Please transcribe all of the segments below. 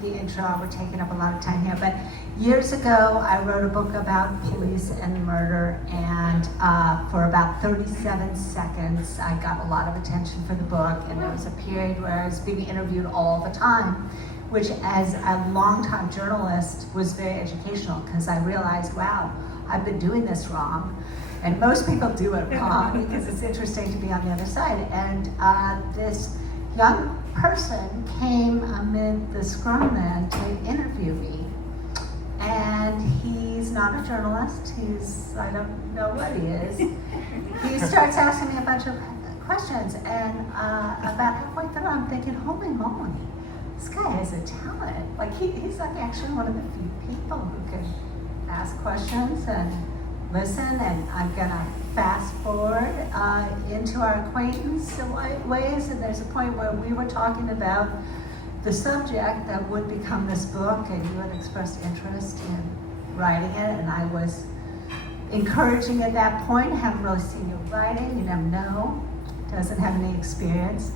the intro, we're taking up a lot of time here, but years ago I wrote a book about police and murder, and for about 37 seconds I got a lot of attention for the book, and there was a period where I was being interviewed all the time, which as a longtime journalist was very educational, because I realized, wow, I've been doing this wrong. And most people do it wrong because it's interesting to be on the other side. And this young person came amid the scrum then to interview me. And he's not a journalist, I don't know what he is. He starts asking me a bunch of questions, and about halfway through I'm thinking, holy moly, this guy has a talent. Like he's like actually one of the few people who can ask questions and listen, and I'm gonna fast forward into our acquaintance ways, and there's a point where we were talking about the subject that would become this book, and you had expressed interest in writing it, and I was encouraging at that point. I haven't really seen you writing, you never know, doesn't have any experience.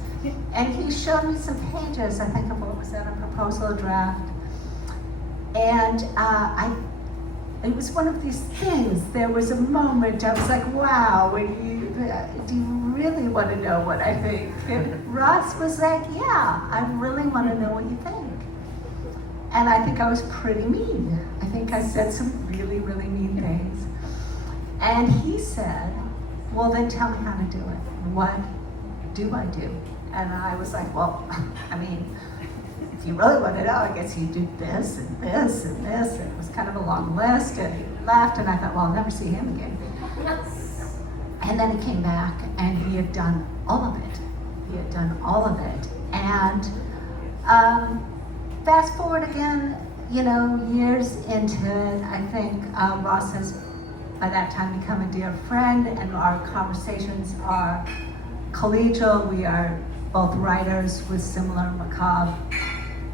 And he showed me some pages, I think of what was that, a proposal draft, and it was one of these things. There was a moment I was like, wow, do you really want to know what I think? And Ross was like, yeah, I really want to know what you think. And I think I was pretty mean. I think I said some really, really mean things. And he said, well, then tell me how to do it. What do I do? And I was like, well, I mean, if you really want to know, I guess you do this and this and this. And it was kind of a long list, and he left, and I thought, well, I'll never see him again. And then he came back, and he had done all of it. He had done all of it. And fast forward again, years into it, I think Ross has, by that time, become a dear friend, and our conversations are collegial. We are both writers with similar macabre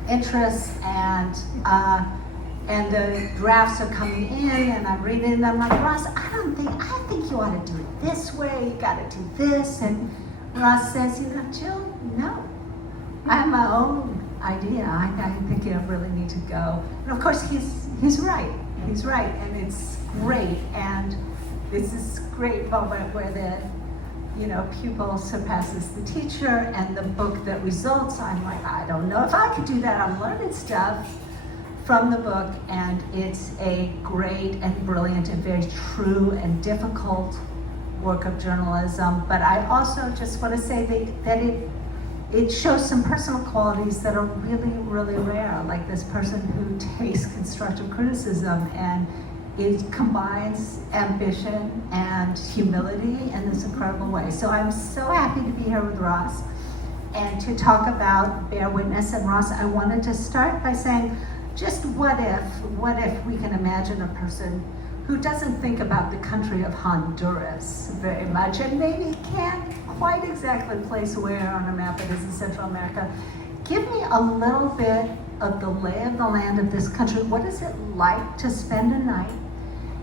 interests, and the drafts are coming in, and I'm reading, and I'm like, Ross, I think you ought to do it this way, you gotta do this. And Ross says, Jill, no, I have my own idea. I think you really need to go. And of course, he's right, and it's great, and this is a great moment where the pupil surpasses the teacher, and the book that results, I'm like, I don't know if I could do that. I'm learning stuff from the book, and it's a great and brilliant and very true and difficult work of journalism. But I also just want to say that it shows some personal qualities that are really, really rare, like this person who takes constructive criticism, and it combines ambition and humility in this incredible way. So I'm so happy to be here with Ross and to talk about Bear Witness. And Ross, I wanted to start by saying, just what if we can imagine a person who doesn't think about the country of Honduras very much, and maybe can't quite exactly place where on a map it is in Central America. Give me a little bit of the lay of the land of this country. What is it like to spend a night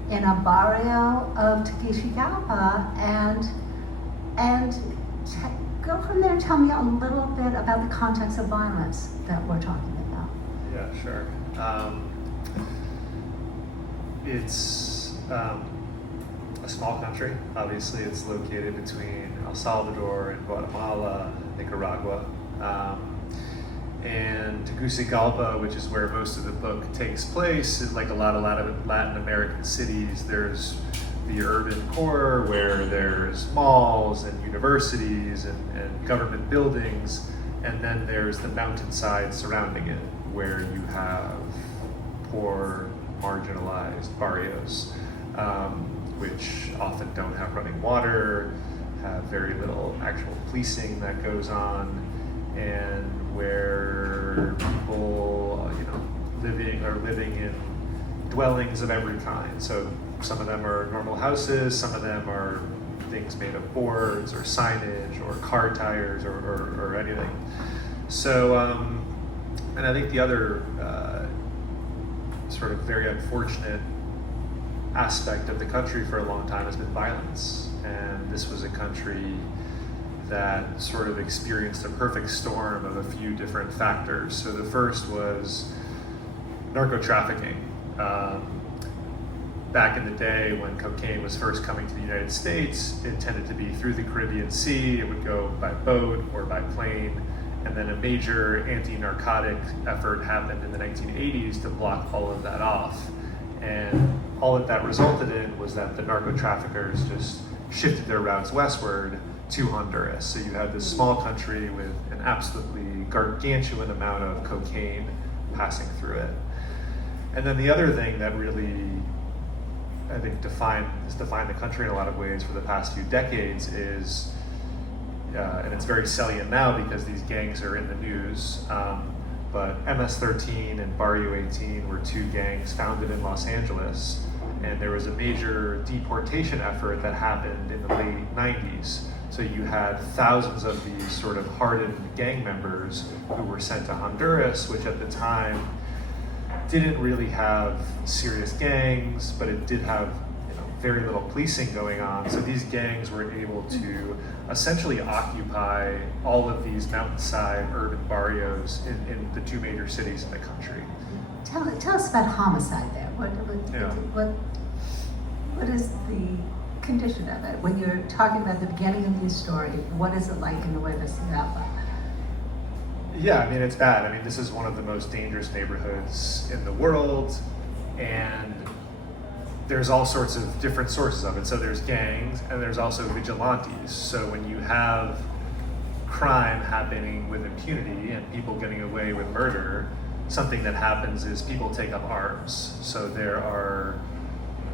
in a barrio of Tegucigalpa, and go from there and tell me a little bit about the context of violence that we're talking about. Yeah, sure. It's a small country. Obviously, it's located between El Salvador and Guatemala, Nicaragua. And Tegucigalpa, which is where most of the book takes place, is like a lot of Latin American cities. There's the urban core where there's malls and universities and government buildings, and then there's the mountainside surrounding it, where you have poor, marginalized barrios, which often don't have running water, have very little actual policing that goes on, and where people, are living in dwellings of every kind. So some of them are normal houses, some of them are things made of boards or signage or car tires or anything. So, and I think the other sort of very unfortunate aspect of the country for a long time has been violence. And this was a country that sort of experienced a perfect storm of a few different factors. So the first was narco trafficking. Back in the day when cocaine was first coming to the United States, it tended to be through the Caribbean Sea. It would go by boat or by plane. And then a major anti-narcotic effort happened in the 1980s to block all of that off. And all that resulted in was that the narco traffickers just shifted their routes westward to Honduras. So you had this small country with an absolutely gargantuan amount of cocaine passing through it. And then the other thing that really, I think, defined the country in a lot of ways for the past few decades is, and it's very salient now because these gangs are in the news, but MS-13 and Barrio 18 were two gangs founded in Los Angeles, and there was a major deportation effort that happened in the late 90s. So you had thousands of these sort of hardened gang members who were sent to Honduras, which at the time didn't really have serious gangs, but it did have very little policing going on. So these gangs were able to essentially occupy all of these mountainside urban barrios in the two major cities in the country. Tell us about homicide there. What is the condition of it? When you're talking about the beginning of your story, what is it like in Nueva Suyapa? Yeah, I mean, it's bad. I mean, this is one of the most dangerous neighborhoods in the world, and there's all sorts of different sources of it. So there's gangs, and there's also vigilantes. So when you have crime happening with impunity and people getting away with murder, something that happens is people take up arms. So there are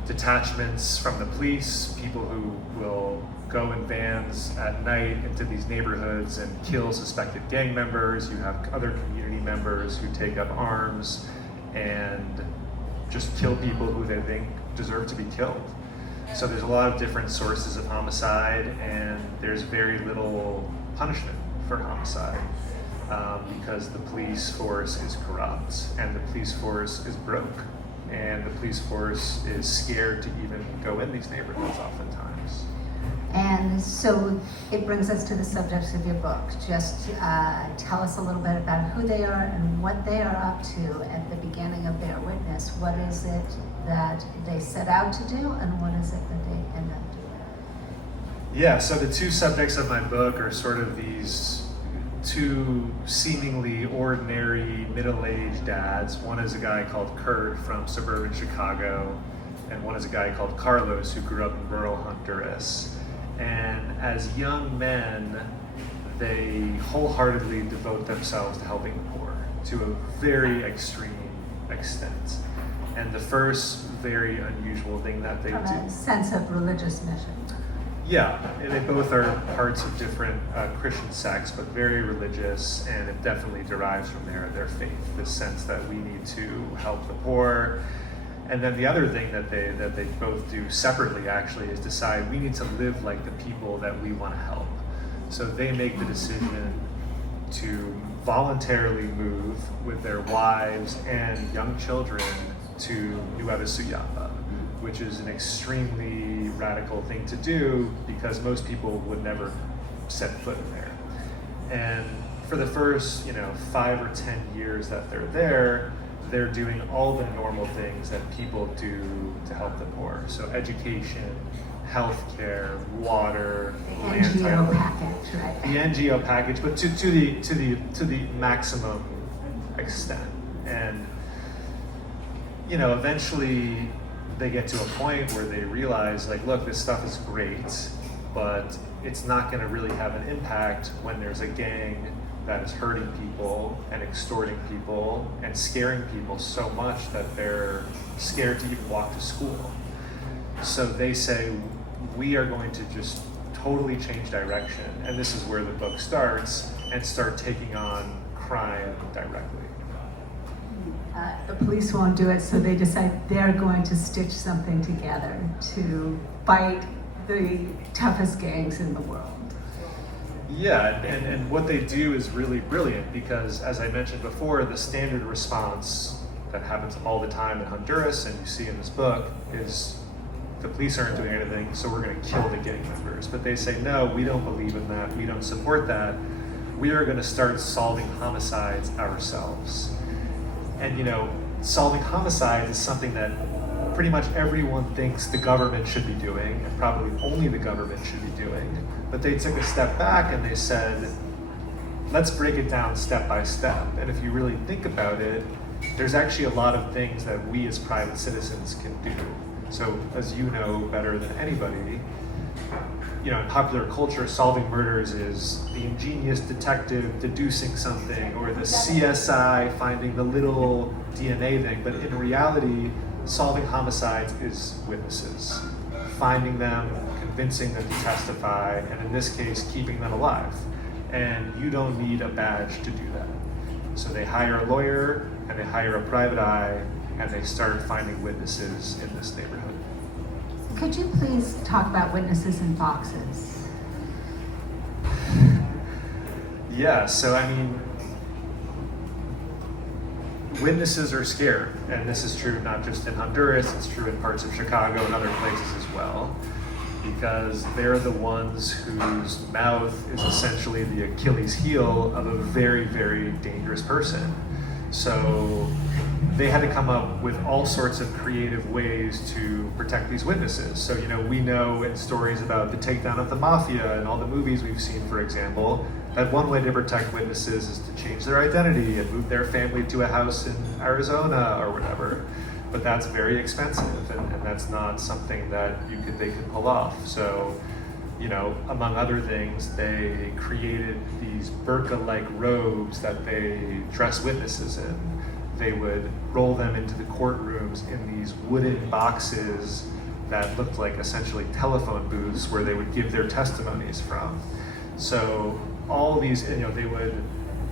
detachments from the police, people who will go in vans at night into these neighborhoods and kill suspected gang members. You have other community members who take up arms and just kill people who they think deserve to be killed. So there's a lot of different sources of homicide, and there's very little punishment for homicide because the police force is corrupt and the police force is broke, and the police force is scared to even go in these neighborhoods oftentimes. And so it brings us to the subjects of your book. Just tell us a little bit about who they are and what they are up to at the beginning of their witness. What is it that they set out to do, and what is it that they end up doing? Yeah, so the two subjects of my book are sort of these two seemingly ordinary middle-aged dads. One is a guy called Kurt from suburban Chicago, and one is a guy called Carlos who grew up in rural Honduras. And as young men, they wholeheartedly devote themselves to helping the poor to a very extreme extent. And the first very unusual thing that they From do. a sense of religious mission. Yeah, and they both are parts of different Christian sects, but very religious, and it definitely derives from their faith, the sense that we need to help the poor. And then the other thing that they both do separately actually is decide we need to live like the people that we want to help. So they make the decision to voluntarily move with their wives and young children to Nueva Suyapa, which is an extremely radical thing to do because most people would never set foot in there. And for the first 5 or 10 years that they're there, they're doing all the normal things that people do to help the poor. So education, healthcare, water, The land NGO title. package, right? The NGO package, but to the maximum extent. And eventually they get to a point where they realize, like, look, this stuff is great, but it's not going to really have an impact when there's a gang that is hurting people and extorting people and scaring people so much that they're scared to even walk to school. So they say, we are going to just totally change direction, and this is where the book starts, and start taking on crime directly. The police won't do it, so they decide they're going to stitch something together to fight the toughest gangs in the world. Yeah, and what they do is really brilliant because, as I mentioned before, the standard response that happens all the time in Honduras, and you see in this book, is the police aren't doing anything, so we're going to kill the gang members. But they say, no, we don't believe in that. We don't support that. We are going to start solving homicides ourselves. And, you know, solving homicides is something that pretty much everyone thinks the government should be doing, and probably only the government should be doing. But they took a step back and they said, let's break it down step by step. And if you really think about it, there's actually a lot of things that we as private citizens can do. So as you know better than anybody, you know, in popular culture, solving murders is the ingenious detective deducing something, or the CSI finding the little DNA thing. But in reality, solving homicides is witnesses, finding them, convincing them to testify, and in this case, keeping them alive. And you don't need a badge to do that. So they hire a lawyer, and they hire a private eye, and they start finding witnesses in this neighborhood. Could you please talk about witnesses in boxes? Yeah, so I mean, witnesses are scared, and this is true not just in Honduras, it's true in parts of Chicago and other places as well, because they're the ones whose mouth is essentially the Achilles heel of a very, very dangerous person. So they had to come up with all sorts of creative ways to protect these witnesses. So, you know, we know in stories about the takedown of the mafia and all the movies we've seen, for example, that one way to protect witnesses is to change their identity and move their family to a house in Arizona or whatever. But that's very expensive, and that's not something that they could pull off. So, you know, among other things, they created these burqa-like robes that they dress witnesses in. They would roll them into the courtrooms in these wooden boxes that looked like essentially telephone booths where they would give their testimonies from. So all these, you know, they would,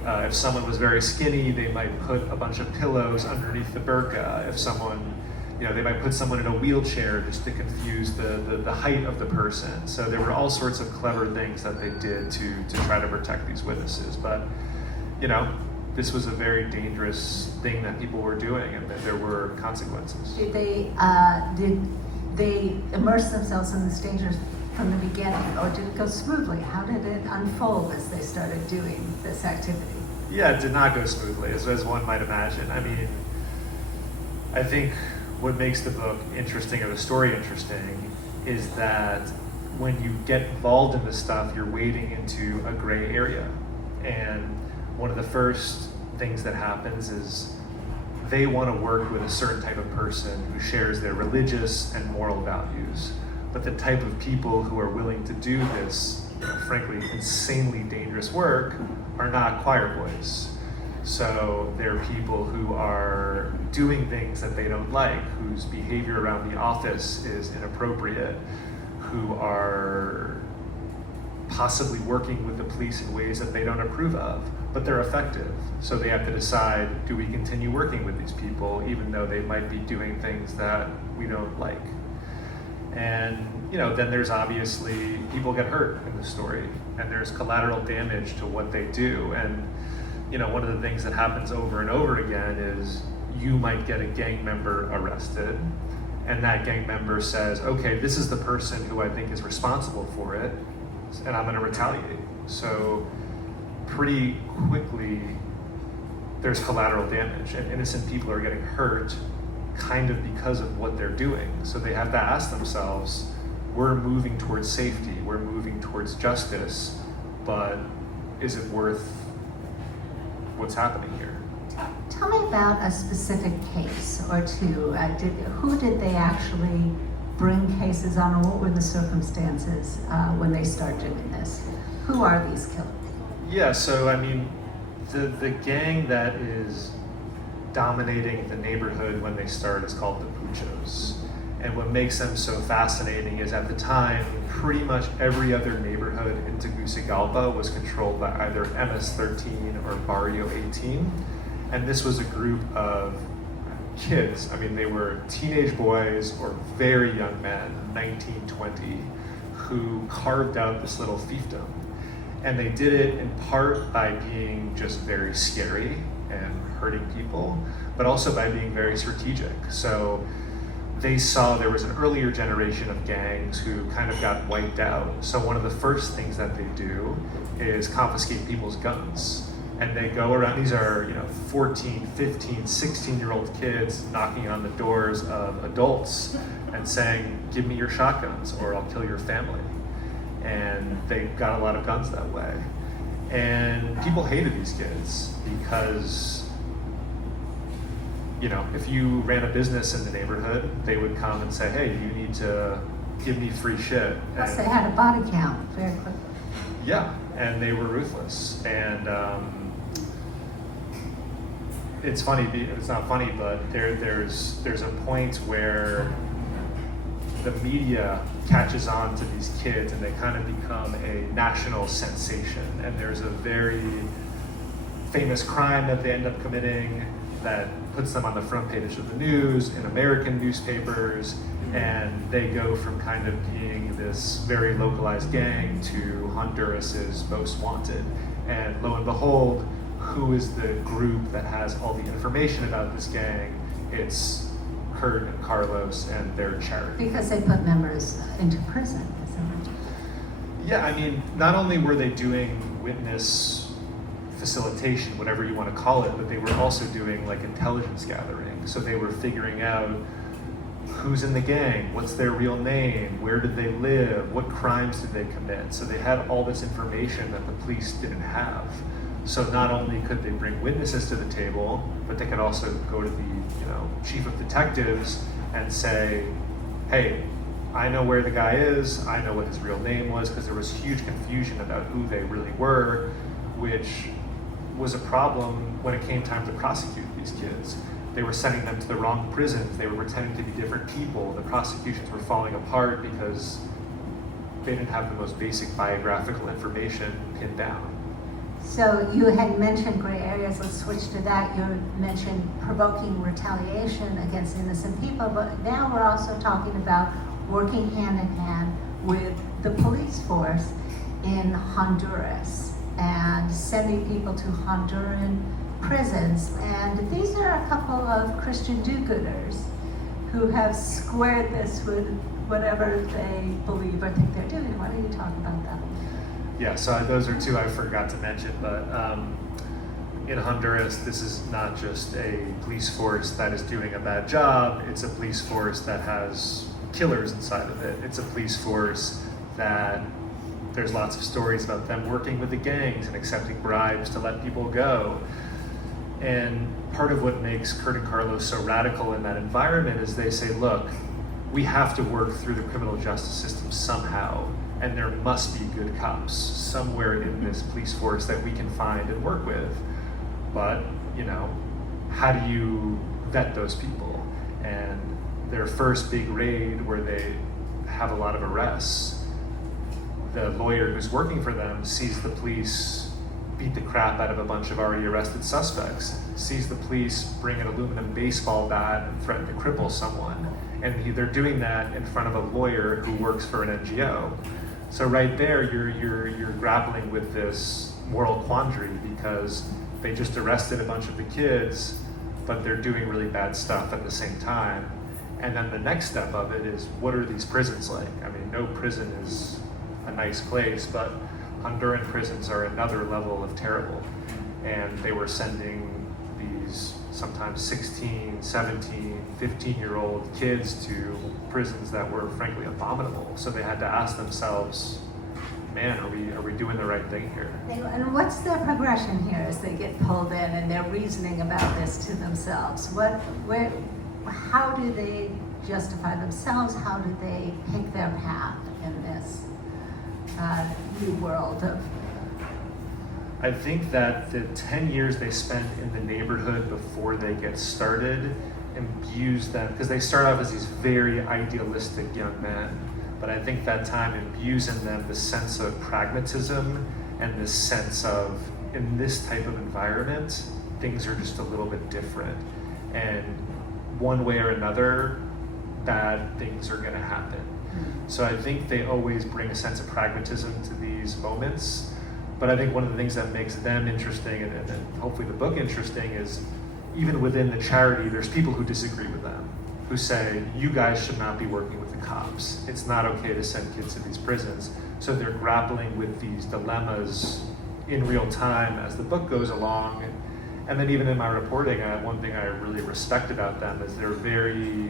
if someone was very skinny, they might put a bunch of pillows underneath the burqa. If someone, you know, they might put someone in a wheelchair just to confuse the height of the person. So there were all sorts of clever things that they did to try to protect these witnesses. But, you know, this was a very dangerous thing that people were doing, and that there were consequences. Did they immerse themselves in this danger from the beginning, or did it go smoothly? How did it unfold as they started doing this activity? Yeah, it did not go smoothly, as one might imagine. I mean, I think what makes the book interesting, or the story interesting, is that when you get involved in this stuff, you're wading into a gray area. And one of the first things that happens is they want to work with a certain type of person who shares their religious and moral values. But the type of people who are willing to do this, you know, frankly, insanely dangerous work are not choir boys. So they're people who are doing things that they don't like, whose behavior around the office is inappropriate, who are possibly working with the police in ways that they don't approve of, but they're effective. So they have to decide, do we continue working with these people even though they might be doing things that we don't like? And, you know, then there's obviously people get hurt in the story, and there's collateral damage to what they do. And, you know, one of the things that happens over and over again is you might get a gang member arrested, and that gang member says, okay, this is the person who I think is responsible for it, and I'm gonna retaliate. So pretty quickly, there's collateral damage, and innocent people are getting hurt kind of because of what they're doing. So they have to ask themselves, we're moving towards safety, we're moving towards justice, but is it worth what's happening here? Tell me about a specific case or two. Who did they actually bring cases on, or what were the circumstances when they start doing this? Who are these killers? Yeah, so I mean, the gang that is dominating the neighborhood when they start is called the Puchos. And what makes them so fascinating is at the time, pretty much every other neighborhood in Tegucigalpa was controlled by either MS-13 or Barrio 18. And this was a group of kids. I mean, they were teenage boys or very young men, 19, 20, who carved out this little fiefdom. And they did it in part by being just very scary and hurting people, but also by being very strategic. So they saw there was an earlier generation of gangs who kind of got wiped out. So one of the first things that they do is confiscate people's guns. And they go around, these are 14, 15, 16-year-old kids knocking on the doors of adults and saying, give me your shotguns or I'll kill your family. And they got a lot of guns that way. And people hated these kids because, if you ran a business in the neighborhood, they would come and say, hey, you need to give me free shit. Plus they had a body count very quickly. Yeah, and they were ruthless. And it's funny, it's not funny, but there's a point where the media catches on to these kids and they kind of become a national sensation. And there's a very famous crime that they end up committing that puts them on the front page of the news in American newspapers, and they go from kind of being this very localized gang to Honduras's most wanted. And lo and behold, who is the group that has all the information about this gang? It's Kurt and Carlos and their charity. Because they put members into prison, isn't it? Yeah, I mean, not only were they doing witness facilitation, whatever you want to call it, but they were also doing like intelligence gathering. So they were figuring out who's in the gang, what's their real name, where did they live, what crimes did they commit. So they had all this information that the police didn't have. So not only could they bring witnesses to the table, but they could also go to the chief of detectives and say, hey, I know where the guy is, I know what his real name was, because there was huge confusion about who they really were, which was a problem when it came time to prosecute these kids. They were sending them to the wrong prisons, they were pretending to be different people, the prosecutions were falling apart because they didn't have the most basic biographical information pinned down. So you had mentioned gray areas, let's switch to that. You mentioned provoking retaliation against innocent people, but now we're also talking about working hand in hand with the police force in Honduras and sending people to Honduran prisons. And these are a couple of Christian do-gooders who have squared this with whatever they believe or think they're doing. Why don't you talk about that? Yeah, so those are two I forgot to mention, but in Honduras, this is not just a police force that is doing a bad job, it's a police force that has killers inside of it. It's a police force that there's lots of stories about them working with the gangs and accepting bribes to let people go. And part of what makes Kurt and Carlos so radical in that environment is they say, look, we have to work through the criminal justice system somehow. And there must be good cops somewhere in this police force that we can find and work with. But, how do you vet those people? And their first big raid where they have a lot of arrests, the lawyer who's working for them sees the police beat the crap out of a bunch of already arrested suspects, sees the police bring an aluminum baseball bat and threaten to cripple someone. And they're doing that in front of a lawyer who works for an NGO. So right there, you're grappling with this moral quandary because they just arrested a bunch of the kids, but they're doing really bad stuff at the same time. And then the next step of it is, what are these prisons like? I mean, no prison is a nice place, but Honduran prisons are another level of terrible. And they were sending these sometimes 16, 17, 15-year-old kids to prisons that were frankly abominable. So they had to ask themselves, man, are we doing the right thing here? And what's their progression here as they get pulled in and they're reasoning about this to themselves? How do they justify themselves? How do they pick their path in this new world of... I think that the 10 years they spend in the neighborhood before they get started imbues them, because they start off as these very idealistic young men, but I think that time imbues in them the sense of pragmatism and this sense of, in this type of environment, things are just a little bit different. And one way or another, bad things are gonna happen. So I think they always bring a sense of pragmatism to these moments. But I think one of the things that makes them interesting, and hopefully the book interesting, is even within the charity, there's people who disagree with them. who say, you guys should not be working with the cops. It's not okay to send kids to these prisons. So they're grappling with these dilemmas in real time as the book goes along. And then even in my reporting, one thing I really respect about them is they're very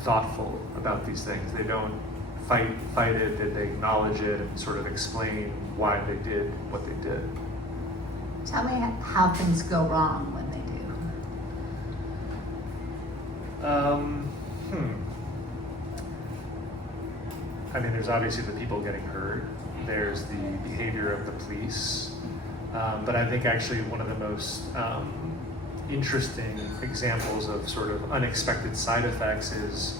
thoughtful about these things. They don't fight it, they acknowledge it and sort of explain why they did what they did. Tell me how things go wrong when they do. I mean, there's obviously the people getting hurt. There's the behavior of the police. But I think actually one of the most interesting examples of sort of unexpected side effects is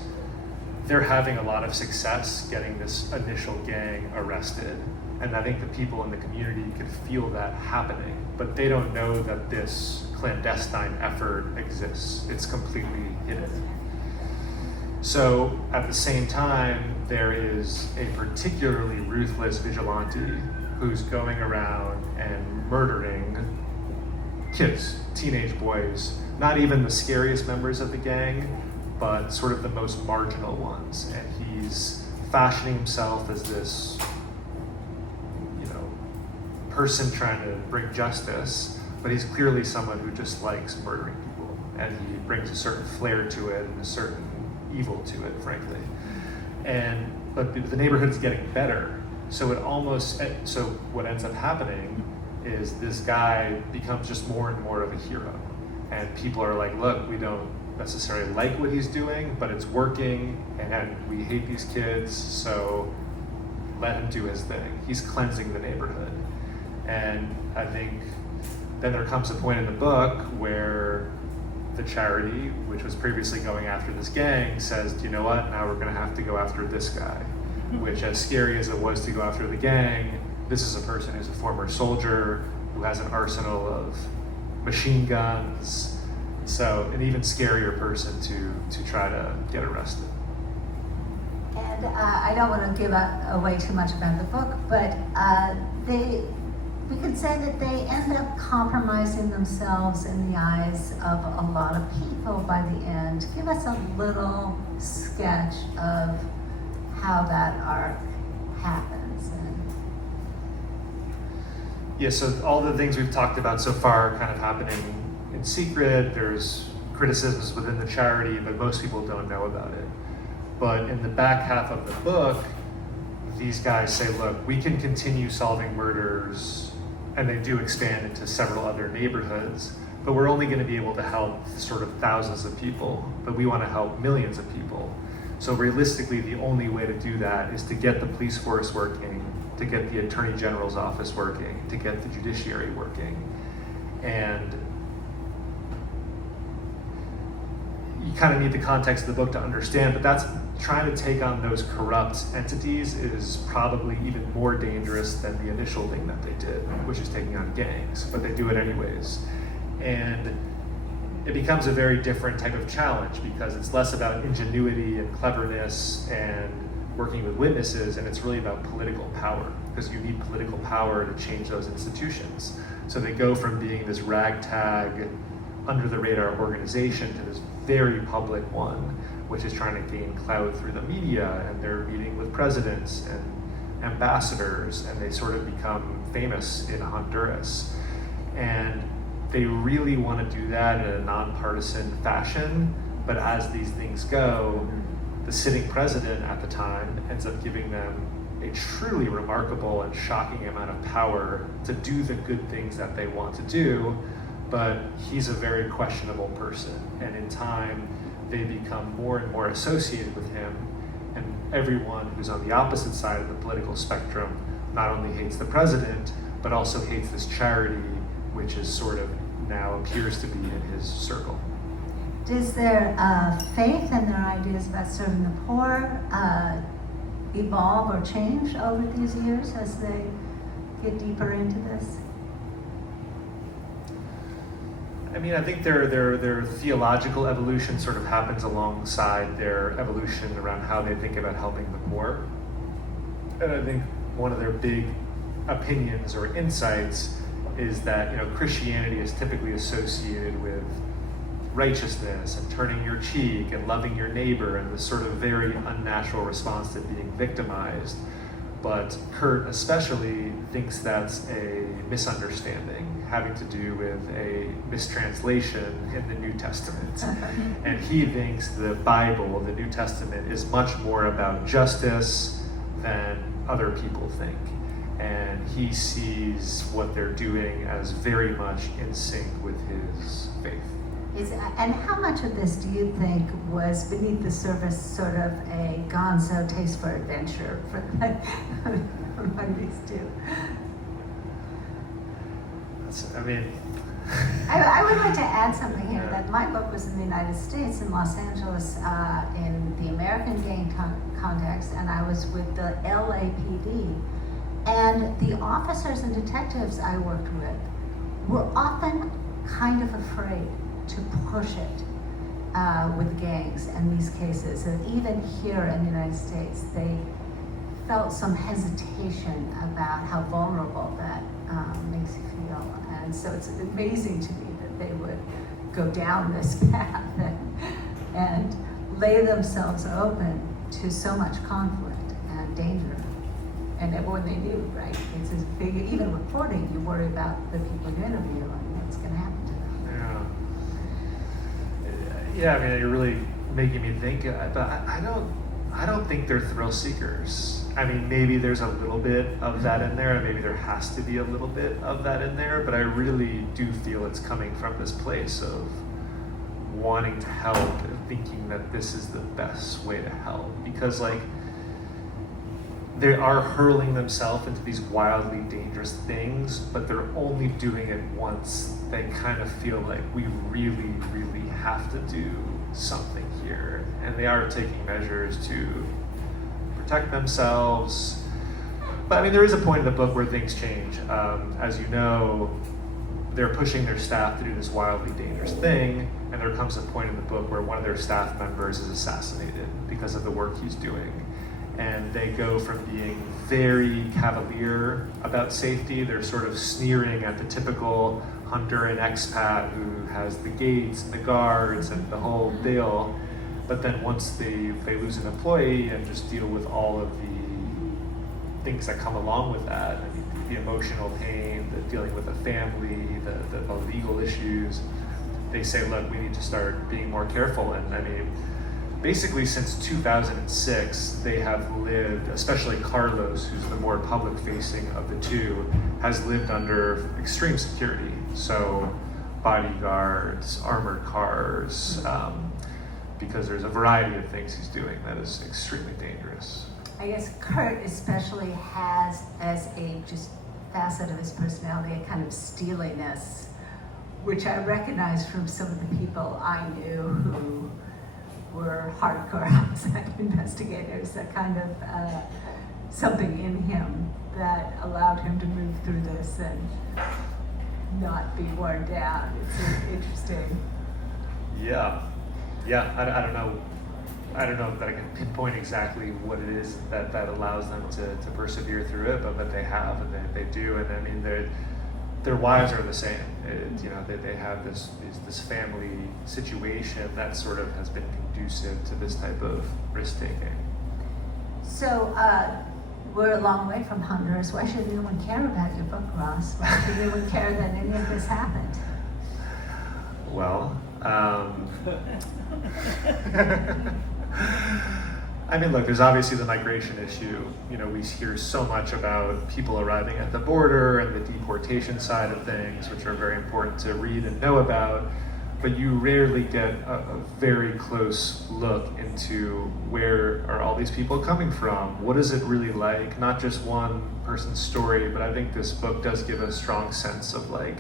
they're having a lot of success getting this initial gang arrested. And I think the people in the community could feel that happening, but they don't know that this clandestine effort exists. It's completely hidden. So at the same time, there is a particularly ruthless vigilante who's going around and murdering kids, teenage boys, not even the scariest members of the gang, but sort of the most marginal ones. And he's fashioning himself as this, person trying to bring justice, but he's clearly someone who just likes murdering people. And he brings a certain flair to it and a certain evil to it, frankly. But the neighborhood's getting better. So what ends up happening is this guy becomes just more and more of a hero. And people are like, look, we don't necessarily like what he's doing, but it's working, and we hate these kids, so let him do his thing. He's cleansing the neighborhood. And I think then there comes a point in the book where the charity, which was previously going after this gang, says, you know what, now we're gonna have to go after this guy. Which, as scary as it was to go after the gang, this is a person who's a former soldier, who has an arsenal of machine guns, so an even scarier person to try to get arrested. And I don't want to give away too much about the book, but we could say that they end up compromising themselves in the eyes of a lot of people by the end. Give us a little sketch of how that arc happens. Yeah, so all the things we've talked about so far are kind of happening in secret. There's criticisms within the charity, but most people don't know about it. But in the back half of the book, these guys say, look, we can continue solving murders, and they do expand into several other neighborhoods, but we're only going to be able to help sort of thousands of people, but we want to help millions of people. So realistically, the only way to do that is to get the police force working, to get the Attorney General's office working, to get the judiciary working. And you kind of need the context of the book to understand, but that's trying to take on those corrupt entities is probably even more dangerous than the initial thing that they did, which is taking on gangs, but they do it anyways. And it becomes a very different type of challenge because it's less about ingenuity and cleverness and working with witnesses, and it's really about political power, because you need political power to change those institutions. So they go from being this ragtag, under the radar organization to this very public one, which is trying to gain clout through the media, and they're meeting with presidents and ambassadors, and they sort of become famous in Honduras. And they really want to do that in a nonpartisan fashion, but as these things go, the sitting president at the time ends up giving them a truly remarkable and shocking amount of power to do the good things that they want to do, but he's a very questionable person. And in time, they become more and more associated with him, and everyone who's on the opposite side of the political spectrum not only hates the president, but also hates this charity, which is sort of now appears to be in his circle. Does their faith and their ideas about serving the poor evolve or change over these years as they get deeper into this? I mean, I think their theological evolution sort of happens alongside their evolution around how they think about helping the poor. And I think one of their big opinions or insights is that, Christianity is typically associated with righteousness and turning your cheek and loving your neighbor and this sort of very unnatural response to being victimized. But Kurt especially thinks that's a misunderstanding having to do with a mistranslation in the New Testament. And he thinks the Bible, the New Testament, is much more about justice than other people think. And he sees what they're doing as very much in sync with his faith. And how much of this do you think was beneath the surface sort of a gonzo taste for adventure among these two? I would like to add something here, that my book was in the United States, in Los Angeles, in the American gang context, and I was with the LAPD. And the officers and detectives I worked with were often kind of afraid to push it with gangs in these cases. And even here in the United States, they felt some hesitation about how vulnerable that makes you feel. And so it's amazing to me that they would go down this path and lay themselves open to so much conflict and danger. And everyone they knew, right? It's as big, even reporting, you worry about the people you interview and what's going to happen to them. Yeah, I mean, you're really making me think, but I don't think they're thrill seekers. I mean, maybe there's a little bit of that in there, and maybe there has to be a little bit of that in there, but I really do feel it's coming from this place of wanting to help and thinking that this is the best way to help. Because, like, they are hurling themselves into these wildly dangerous things, but they're only doing it once they kind of feel like we really, really have to do something here. And they are taking measures to protect themselves. But I mean, there is a point in the book where things change. As you know, they're pushing their staff to do this wildly dangerous thing, and there comes a point in the book where one of their staff members is assassinated because of the work he's doing. And they go from being very cavalier about safety, they're sort of sneering at the typical Honduran expat who has the gates and the guards and the whole deal. But then once they lose an employee and just deal with all of the things that come along with that, I mean, the emotional pain, the dealing with the family, the legal issues, they say, look, we need to start being more careful. And I mean, basically since 2006, they have lived, especially Carlos, who's the more public-facing of the two, has lived under extreme security. So bodyguards, armored cars, because there's a variety of things he's doing that is extremely dangerous. I guess Kurt especially has, as a just facet of his personality, a kind of steeliness, which I recognize from some of the people I knew who were hardcore homicide investigators, that kind of something in him that allowed him to move through this and not be worn down. It's interesting. Yeah, I don't know that I can pinpoint exactly what it is that allows them to persevere through it, but they have, and they do, and I mean, their wives are the same. They have this family situation that sort of has been conducive to this type of risk taking. So we're a long way from Honduras. Why should anyone care about your book, Ross? Why should anyone care that any of this happened? Well, I mean, look, there's obviously the migration issue. You know, we hear so much about people arriving at the border and the deportation side of things, which are very important to read and know about, but you rarely get a very close look into where are all these people coming from? What is it really like? Not just one person's story, but I think this book does give a strong sense of like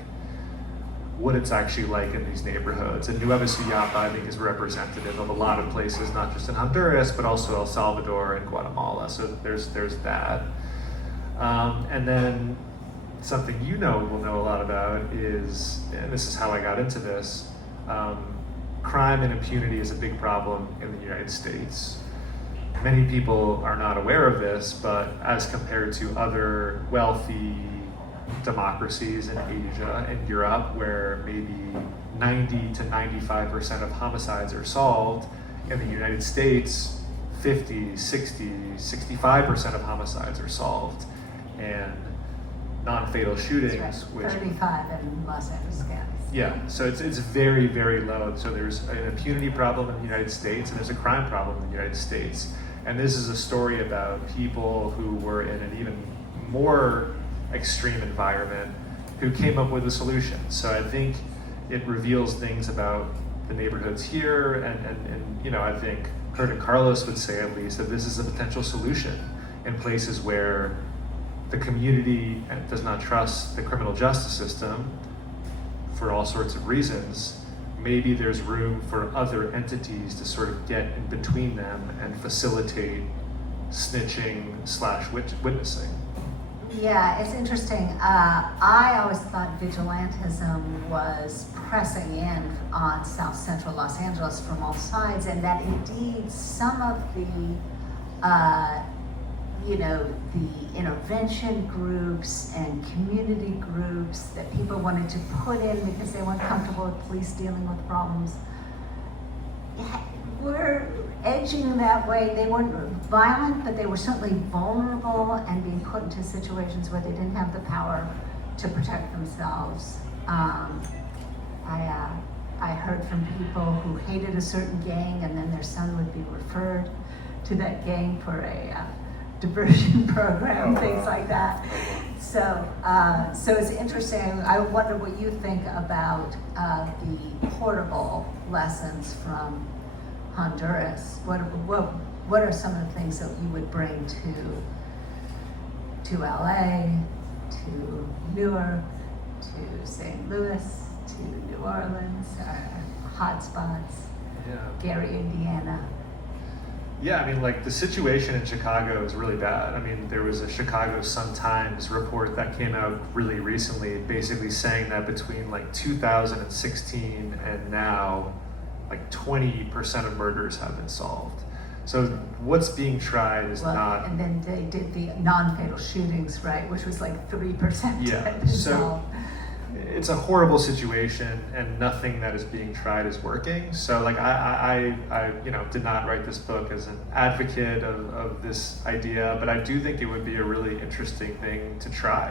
what it's actually like in these neighborhoods. And Nueva Suyapa, I think, is representative of a lot of places, not just in Honduras, but also El Salvador and Guatemala. So there's that. And then something will know a lot about is, and this is how I got into this, crime and impunity is a big problem in the United States. Many people are not aware of this, but as compared to other wealthy, democracies in Asia and Europe where maybe 90 to 95% of homicides are solved. In the United States, 50, 60, 65% of homicides are solved. And non-fatal shootings, That's right. which 35 in Los Angeles County. yeah, so it's very, very low. So there's an impunity problem in the United States and there's a crime problem in the United States. And this is a story about people who were in an even more extreme environment who came up with a solution. So I think it reveals things about the neighborhoods here, and you know, I think Kurt and Carlos would say at least that this is a potential solution in places where the community does not trust the criminal justice system for all sorts of reasons. Maybe there's room for other entities to sort of get in between them and facilitate snitching / witnessing. Yeah, it's interesting. I always thought vigilantism was pressing in on South Central Los Angeles from all sides, and that indeed some of the, the intervention groups and community groups that people wanted to put in because they weren't comfortable with police dealing with problems were edging that way. They weren't violent, but they were certainly vulnerable and being put into situations where they didn't have the power to protect themselves. I heard from people who hated a certain gang, and then their son would be referred to that gang for a diversion program, things like that. So it's interesting. I wonder what you think about the portable lessons from Honduras. What are some of the things that you would bring to LA, to Newark, to St. Louis, to New Orleans, hotspots, Gary, Indiana? Yeah, I mean, like the situation in Chicago is really bad. I mean, there was a Chicago Sun-Times report that came out really recently, basically saying that between like 2016 and now, like 20% of murders have been solved. So what's being tried is not. And then they did the non-fatal shootings, right, which was like 3%. Yeah. So it's a horrible situation, and nothing that is being tried is working. So like I did not write this book as an advocate of this idea, but I do think it would be a really interesting thing to try.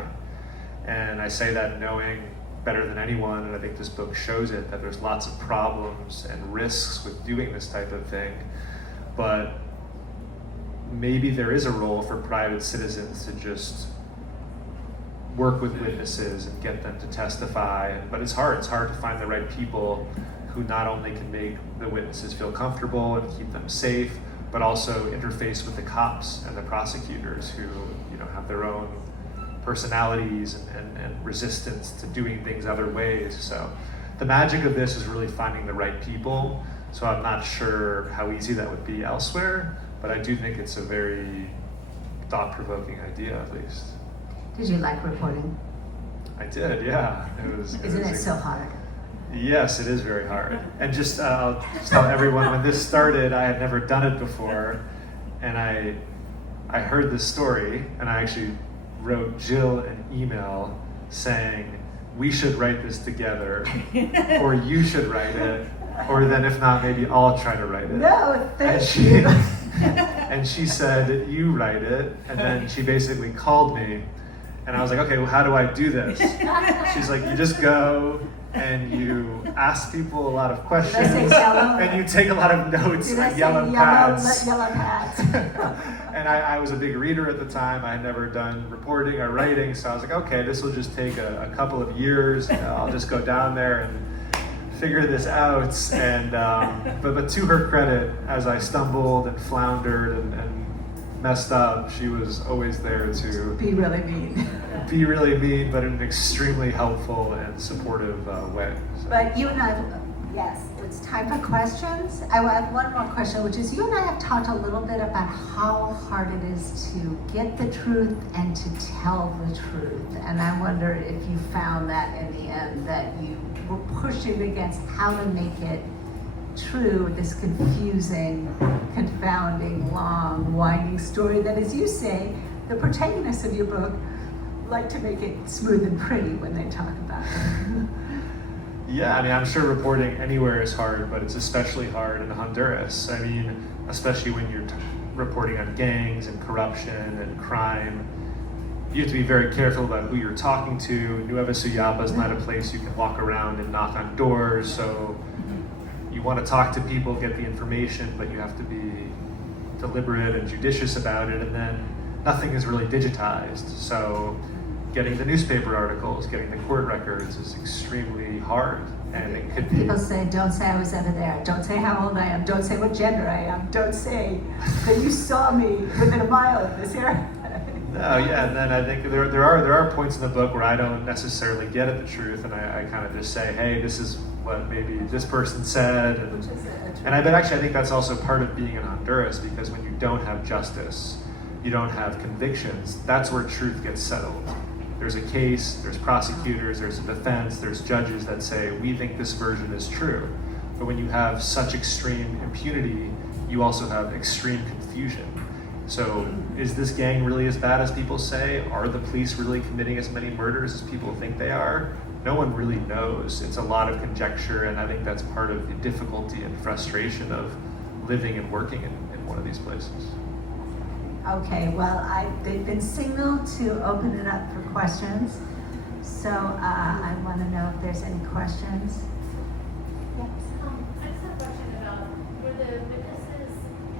And I say that knowing better than anyone, and I think this book shows it, that there's lots of problems and risks with doing this type of thing. But maybe there is a role for private citizens to just work with witnesses and get them to testify. But it's hard to find the right people who not only can make the witnesses feel comfortable and keep them safe, but also interface with the cops and the prosecutors who, have their own personalities and resistance to doing things other ways. So the magic of this is really finding the right people. So I'm not sure how easy that would be elsewhere, but I do think it's a very thought-provoking idea, at least. Did you like reporting? I did, yeah. Isn't it so hard? Yes, it is very hard. And just I'll tell everyone, when this started, I had never done it before, and I heard this story, and I actually wrote Jill an email saying, we should write this together, or you should write it, or then if not, maybe I'll try to write it. No, thank you. And she said, you write it, and then she basically called me, and I was like, okay, well, how do I do this? She's like, you just go and you ask people a lot of questions, and you take a lot of notes on yellow pads. Yellow pads. And I was a big reader at the time. I had never done reporting or writing, so I was like, okay, this will just take a couple of years. I'll just go down there and figure this out. And but to her credit, as I stumbled and floundered and messed up, she was always there to be really mean. Be really mean, but in an extremely helpful and supportive way. So. But you and I, yes, it's time for questions. I have one more question, which is you and I have talked a little bit about how hard it is to get the truth and to tell the truth. And I wonder if you found that in the end, that you were pushing against how to make it true, this confusing, confounding, long, winding story that, as you say, the protagonist of your book like to make it smooth and pretty when they talk about it. Yeah, I mean, I'm sure reporting anywhere is hard, but it's especially hard in Honduras. I mean, especially when you're reporting on gangs and corruption and crime. You have to be very careful about who you're talking to. Nueva Suyapa is not a place you can walk around and knock on doors, so you want to talk to people, get the information, but you have to be deliberate and judicious about it, and then nothing is really digitized. So getting the newspaper articles, getting the court records is extremely hard. And it could be... People say, don't say I was ever there. Don't say how old I am. Don't say what gender I am. Don't say that you saw me within a mile of this area. No, yeah, and then I think there are points in the book where I don't necessarily get at the truth, and I kind of just say, hey, this is what maybe this person said, and I think that's also part of being in Honduras, because when you don't have justice, you don't have convictions, that's where truth gets settled. There's a case, there's prosecutors, there's a defense, there's judges that say, we think this version is true. But when you have such extreme impunity, you also have extreme confusion. So is this gang really as bad as people say? Are the police really committing as many murders as people think they are? No one really knows. It's a lot of conjecture, and I think that's part of the difficulty and frustration of living and working in one of these places. Okay, well, they've been signaled to open it up for questions. So I want to know if there's any questions. Yes. I just have a question about, were the witnesses,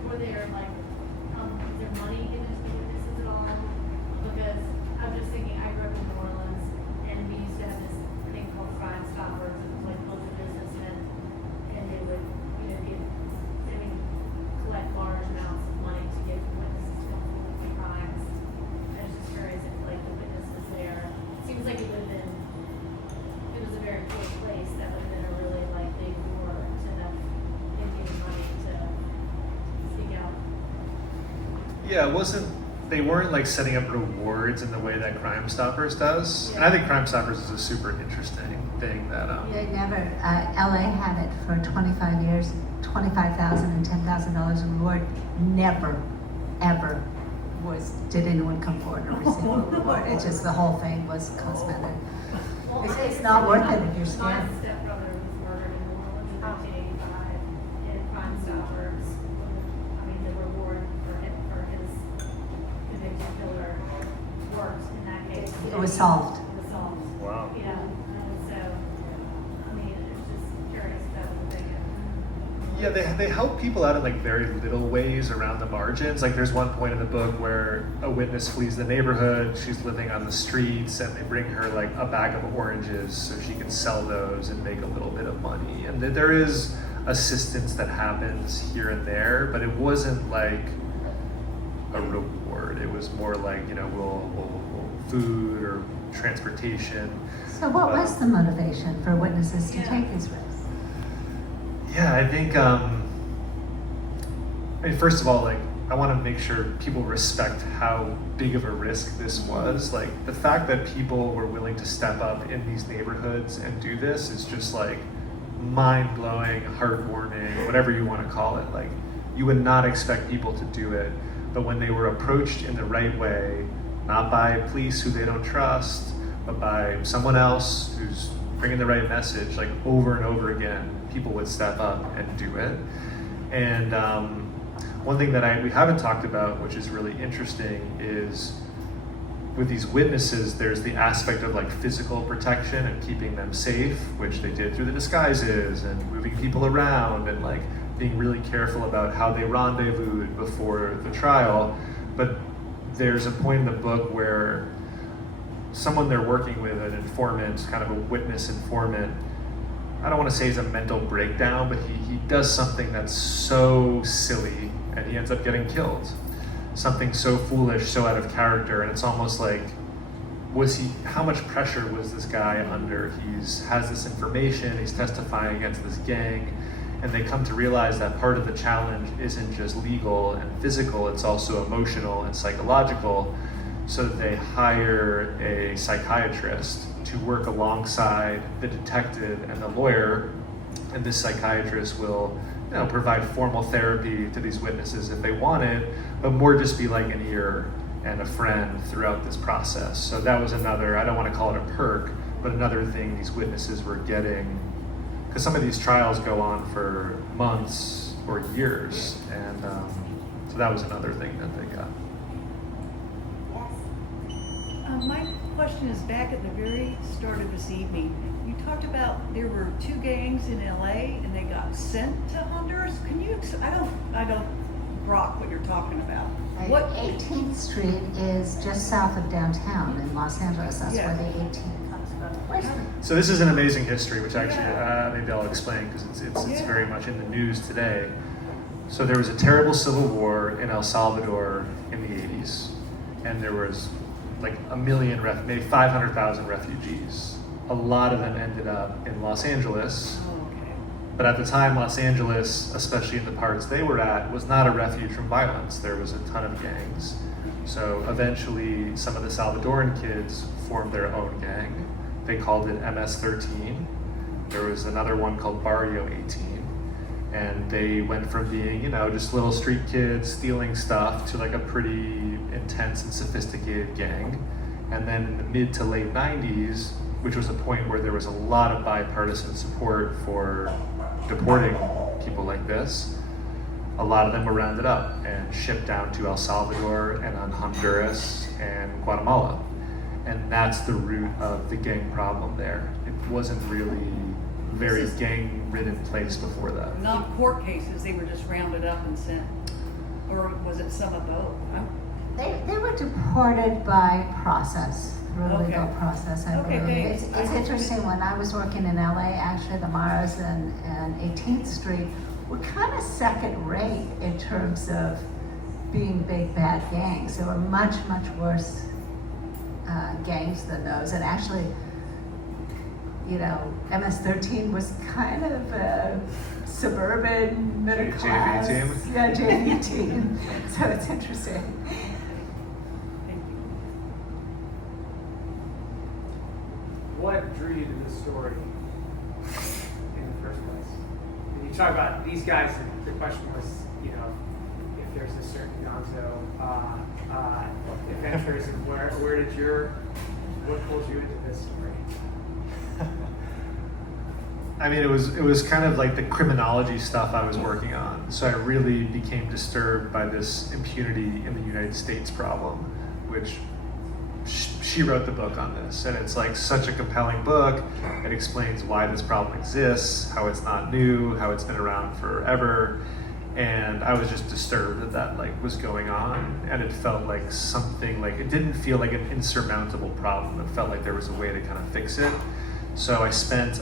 were there like, is there money given to the witnesses at all? Because I'm just thinking, I grew up in New Orleans, and we used to have this thing called Crime Stoppers, it was like local businessmen, and they would, collect large amounts of money to give witnesses to crimes. I was just curious if like the witnesses there, it seems like it would have been, it was a very cool place, that would have been a really like big war to them giving money to speak out. Yeah, they weren't like setting up rewards in the way that Crime Stoppers does. Yeah. And I think Crime Stoppers is a super interesting thing that They never, LA had it for 25 years, $25,000 and $10,000 reward. Never, ever did anyone come forward and receive a reward. It's just the whole thing was cosmetic. Well, It's not worth it if you're my scared. stepbrother was murdered in New Orleans in 1985, and Crime Stoppers, I mean, the reward for his convicted killer worked in that case. It was solved. It was solved. Wow. Yeah, so, I mean, it's just curious if that was a thing. Yeah, they help people out in like very little ways around the margins. Like there's one point in the book where a witness flees the neighborhood, she's living on the streets, and they bring her like a bag of oranges so she can sell those and make a little bit of money. And there is assistance that happens here and there, but it wasn't like a reward. It was more like, we'll food or transportation. So what was the motivation for witnesses to Yeah. take these risks? Yeah, I think, first of all, like, I want to make sure people respect how big of a risk this was. Like, the fact that people were willing to step up in these neighborhoods and do this is just like mind-blowing, heartwarming, whatever you want to call it. Like, you would not expect people to do it, but when they were approached in the right way, not by police who they don't trust, but by someone else who's bringing the right message, like over and over again, people would step up and do it. And one thing that we haven't talked about, which is really interesting, is with these witnesses, there's the aspect of like physical protection and keeping them safe, which they did through the disguises and moving people around and like being really careful about how they rendezvoused before the trial. But there's a point in the book where someone they're working with, an informant, kind of a witness informant, I don't want to say he's a mental breakdown, but he does something that's so silly and he ends up getting killed. Something so foolish, so out of character, and it's almost like, how much pressure was this guy under? Has this information, he's testifying against this gang, and they come to realize that part of the challenge isn't just legal and physical, it's also emotional and psychological. So they hire a psychiatrist to work alongside the detective and the lawyer, and this psychiatrist will provide formal therapy to these witnesses if they want it, but more just be like an ear and a friend throughout this process. So that was another, I don't want to call it a perk, but another thing these witnesses were getting, because some of these trials go on for months or years, and so that was another thing that they got. My question is back at the very start of this evening. You talked about there were 2 gangs in LA and they got sent to Honduras. Can you? I don't grok what you're talking about. Right. What? 18th Street is just south of downtown in Los Angeles. That's Yeah. where the 18th comes from. So this is an amazing history, which actually maybe I'll explain because it's Yeah. very much in the news today. So there was a terrible civil war in El Salvador in the 80s, and there was like maybe 500,000 refugees. A lot of them ended up in Los Angeles, Oh, okay. but at the time Los Angeles, especially in the parts they were at, was not a refuge from violence. There was a ton of gangs. So eventually some of the Salvadoran kids formed their own gang. They called it MS-13. There was another one called Barrio 18. And they went from being, just little street kids stealing stuff to like a pretty intense and sophisticated gang. And then in the mid to late 90s, which was a point where there was a lot of bipartisan support for deporting people like this, a lot of them were rounded up and shipped down to El Salvador and on Honduras and Guatemala. And that's the root of the gang problem there. It wasn't really very gang-ridden place before that. Not court cases. They were just rounded up and sent, or was it some of both? They were deported by process, through a legal Okay. process, I Okay, believe. thanks. It's interesting, when I was working in LA, actually the Mars and 18th Street were kind of second rate in terms of being big bad gangs. There were much, much worse gangs than those. And actually, MS-13 was kind of a suburban, middle JV class. team? Yeah, JV team. So it's interesting. Thank you. What drew you to this story in the first place? When you talk about these guys, the question was, if there's a certain gonzo adventures, and what pulled you into this story? I mean, it was kind of like the criminology stuff I was working on. So I really became disturbed by this impunity in the United States problem, which she wrote the book on this. And it's like such a compelling book. It explains why this problem exists, how it's not new, how it's been around forever. And I was just disturbed that was going on. And it felt like something, it didn't feel like an insurmountable problem. It felt like there was a way to kind of fix it. So I spent,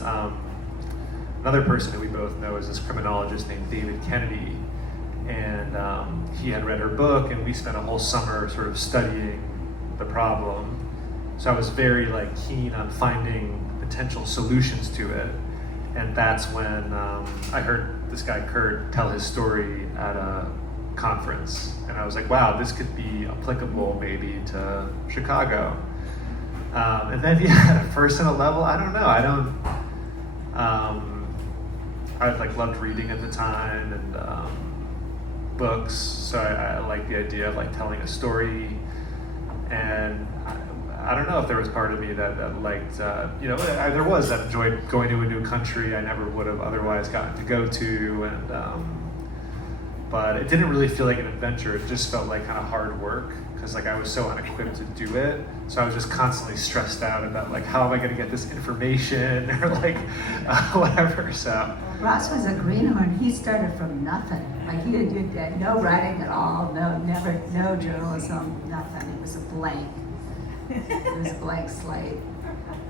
another person who we both know is this criminologist named David Kennedy, and he had read her book, and we spent a whole summer sort of studying the problem. So I was very keen on finding potential solutions to it, and that's when I heard this guy Kurt tell his story at a conference, and I was like, wow, this could be applicable maybe to Chicago. And then at a personal level, I don't know. I loved reading at the time and books, so I liked the idea of telling a story. And I don't know if there was part of me that liked, there was that enjoyed going to a new country I never would have otherwise gotten to go to, and but it didn't really feel like an adventure. It just felt like kind of hard work because I was so unequipped to do it. So I was just constantly stressed out about how am I going to get this information or whatever. So Ross was a greenhorn. He started from nothing. He did no writing at all, no journalism, nothing. It was a blank. It was a blank slate.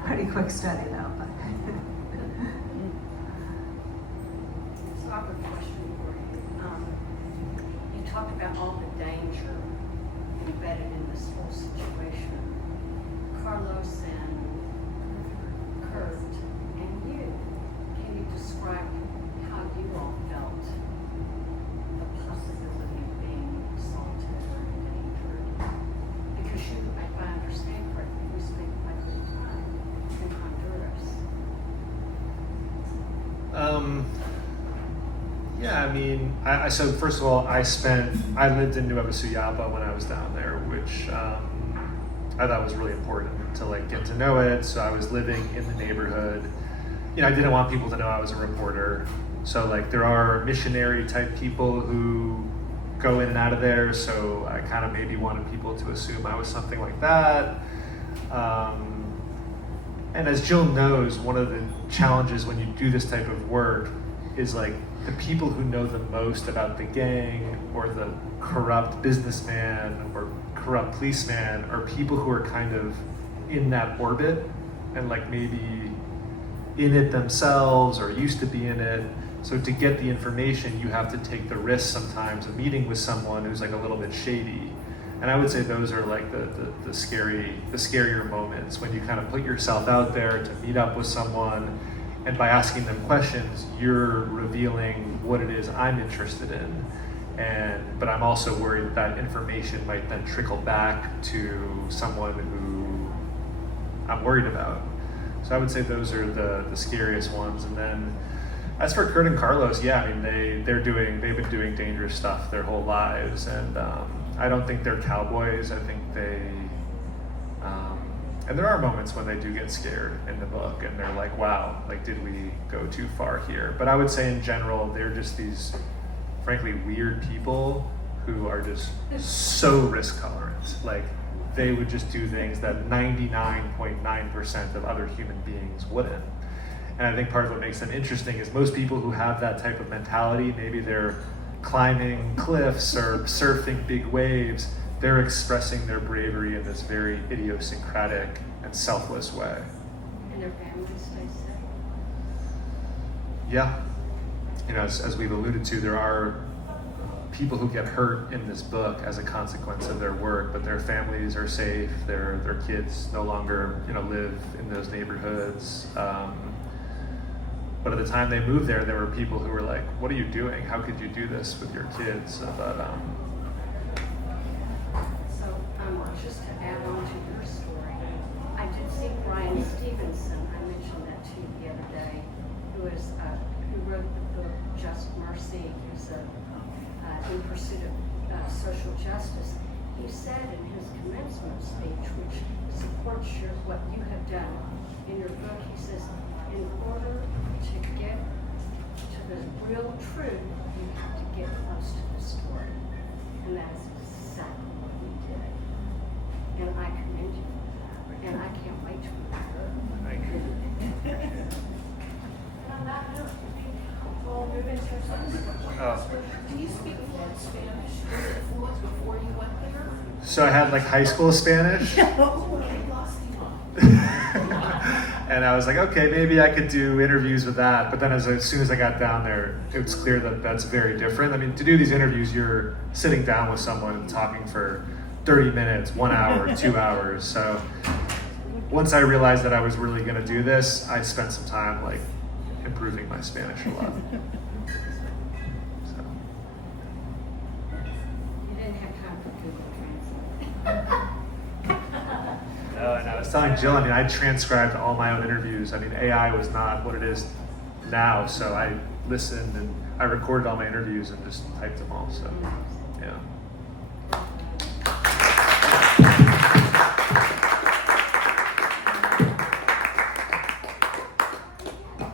Pretty quick study though. But So I have a question for you. You talked about all the danger embedded in this whole situation. Carlos and Kurt and you, can you describe how you all felt the possibility of being assaulted or endangered? Because you, if I understand correctly, you spent quite a bit of time in Honduras. Yeah, I mean, so first of all, I lived in Nueva Suyapa when I was down there, which I thought was really important to like get to know it. So I was living in the neighborhood. You know, I didn't want people to know I was a reporter. So like there are missionary type people who go in and out of there. So I kind of maybe wanted people to assume I was something like that. And as Jill knows, one of the challenges when you do this type of work is like the people who know the most about the gang or the corrupt businessman or corrupt policeman are people who are kind of in that orbit and like maybe in it themselves or used to be in it. So to get the information, you have to take the risk sometimes of meeting with someone who's like a little bit shady. And I would say those are like the scarier moments when you kind of put yourself out there to meet up with someone, and by asking them questions, you're revealing what it is I'm interested in. But I'm also worried that information might then trickle back to someone who I'm worried about. So I would say those are the scariest ones. And then as for Kurt and Carlos, yeah, I mean they've been doing dangerous stuff their whole lives, and I don't think they're cowboys. I think and there are moments when they do get scared in the book, and they're like, "Wow, like did we go too far here?" But I would say in general, they're just these, frankly, weird people who are just so risk tolerant. Like they would just do things that 99.9% of other human beings wouldn't. And I think part of what makes them interesting is most people who have that type of mentality, maybe they're climbing cliffs or surfing big waves, they're expressing their bravery in this very idiosyncratic and selfless way. And their families stay safe. Yeah. You know, as we've alluded to, there are people who get hurt in this book as a consequence of their work, but their families are safe, their kids no longer, you know, live in those neighborhoods. But at the time they moved there were people who were like, "What are you doing? How could you do this with your kids?" But So, just to add on to your story, I did see Brian Stevenson, I mentioned that to you the other day, who wrote the book Just Mercy, who's in pursuit of social justice. He said in his commencement speech, which supports what you have done in your book, he says, in order to get to the real truth, you have to get close to the story. And that is exactly what we did. And I commend you for that. And I can't wait to read the book. thank you. And on that note, we'll move into Do you speak fluent Spanish? Was it fluent before you went there? So I had like high school Spanish. Oh, I lost you. And I was like, okay, maybe I could do interviews with that. But then as soon as I got down there, it was clear that that's very different. I mean, to do these interviews, you're sitting down with someone and talking for 30 minutes, 1 hour, 2 hours. So once I realized that I was really going to do this, I spent some time like improving my Spanish a lot. So. You didn't have time for Google Translate. No, and I was telling Jill, I mean, I transcribed all my own interviews. I mean, AI was not what it is now, so I listened and I recorded all my interviews and just typed them all. So, yeah.